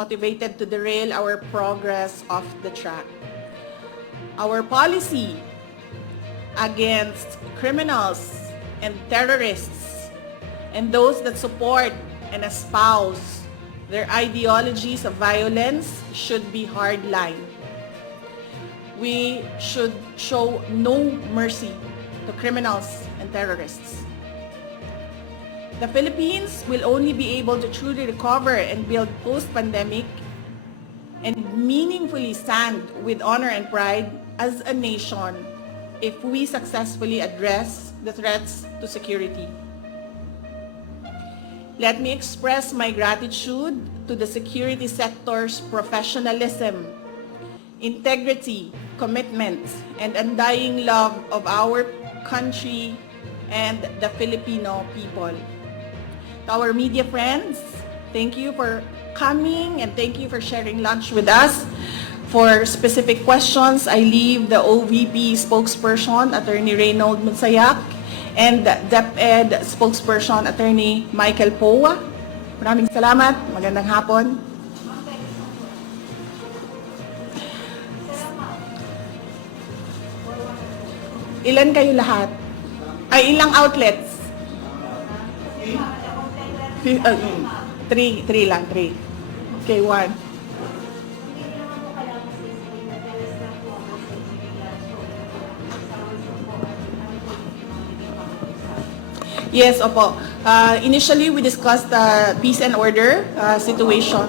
motivated to derail our progress off the track. Our policy against criminals and terrorists and those that support and espouse their ideologies of violence should be hardline. We should show no mercy to criminals and terrorists. The Philippines will only be able to truly recover and build post-pandemic and meaningfully stand with honor and pride as a nation if we successfully address the threats to security. Let me express my gratitude to the security sector's professionalism, integrity, commitment, and undying love of our country and the Filipino people. To our media friends, thank you for coming and thank you for sharing lunch with us. For specific questions, I leave the OVP spokesperson, Attorney Reynold Monsayak, and DepEd spokesperson, Attorney Michael Poa. Maraming salamat. Magandang hapon. Ilan kayo lahat? Ay, ilang outlets? Three lang. Okay, one. Yes, opo. Initially, we discussed the peace and order situation.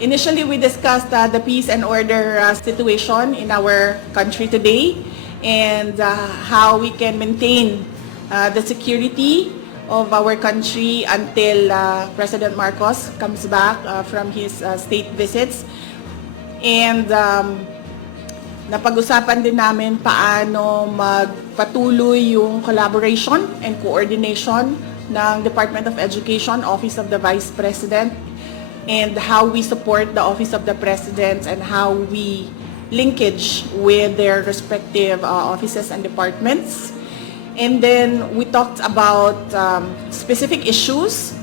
Initially, we discussed the peace and order situation in our country today and how we can maintain the security of our country until President Marcos comes back from his state visits. And napag-usapan din namin paano magpatuloy yung collaboration and coordination ng Department of Education, Office of the Vice President, and how we support the Office of the President and how we linkage with their respective offices and departments. And then we talked about specific issues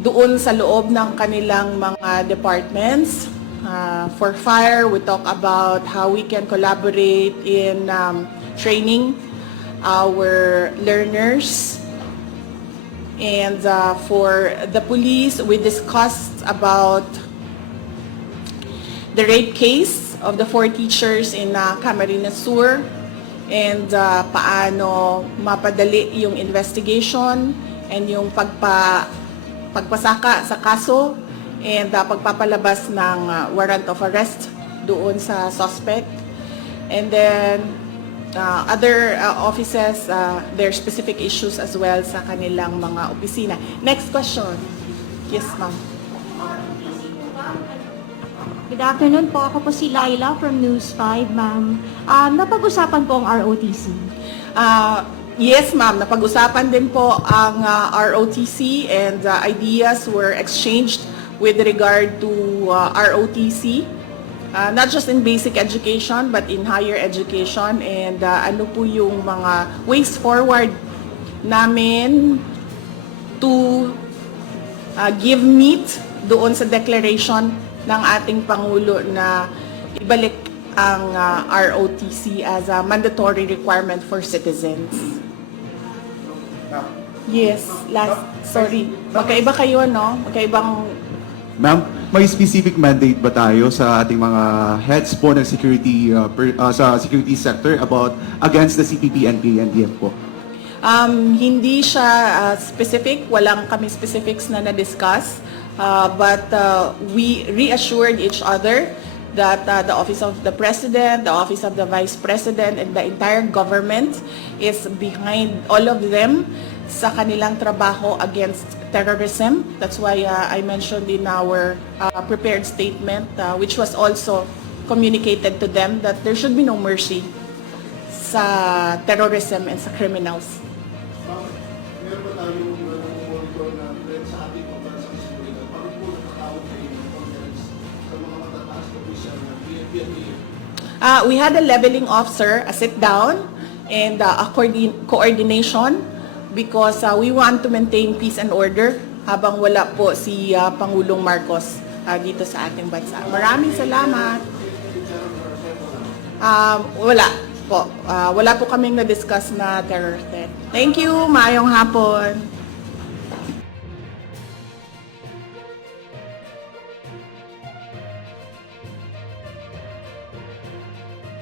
doon sa loob ng kanilang mga departments. For fire, we talk about how we can collaborate in training our learners. And for the police, we discussed about the rape case of the 4 teachers in Camarines Sur and paano mapadali yung investigation and yung pagpasaka sa kaso and pagpapalabas ng warrant of arrest doon sa suspect. And then other offices, their specific issues as well sa kanilang mga opisina. Next question. Yes, ma'am. Good afternoon po. Ako po si Laila from News 5, ma'am. Napag-usapan po ang ROTC. Yes, ma'am. Napag-usapan din po ang ROTC and ideas were exchanged with regard to ROTC, not just in basic education but in higher education, and ano po yung mga ways forward namin to give meat doon sa declaration ng ating Pangulo na ibalik ang ROTC as a mandatory requirement for citizens. Yes, sorry. Magkaiba kayo, no? Magkaibang. Ma'am, may specific mandate ba tayo sa ating mga heads po ng security sa security sector about against the CPP, NPA, and DF po? Hindi siya specific. Walang kami specifics na na-discuss. But we reassured each other that the Office of the President, the Office of the Vice President, and the entire government is behind all of them sa kanilang trabaho against terrorism. That's why I mentioned in our prepared statement, which was also communicated to them, that there should be no mercy sa terrorism and sa criminals. Meron ba tayong monitor na sa ating pagbansang seguridad? Bakit po nakatawag kayo ng conference sa mga matataas na opisyal ng PNP? We had a leveling officer, a sit-down, and a coordination because we want to maintain peace and order habang wala po si Pangulong Marcos dito sa ating bansa. Maraming salamat. Wala po. Wala po kaming na-discuss na terror threat. Thank you. Maayong hapon.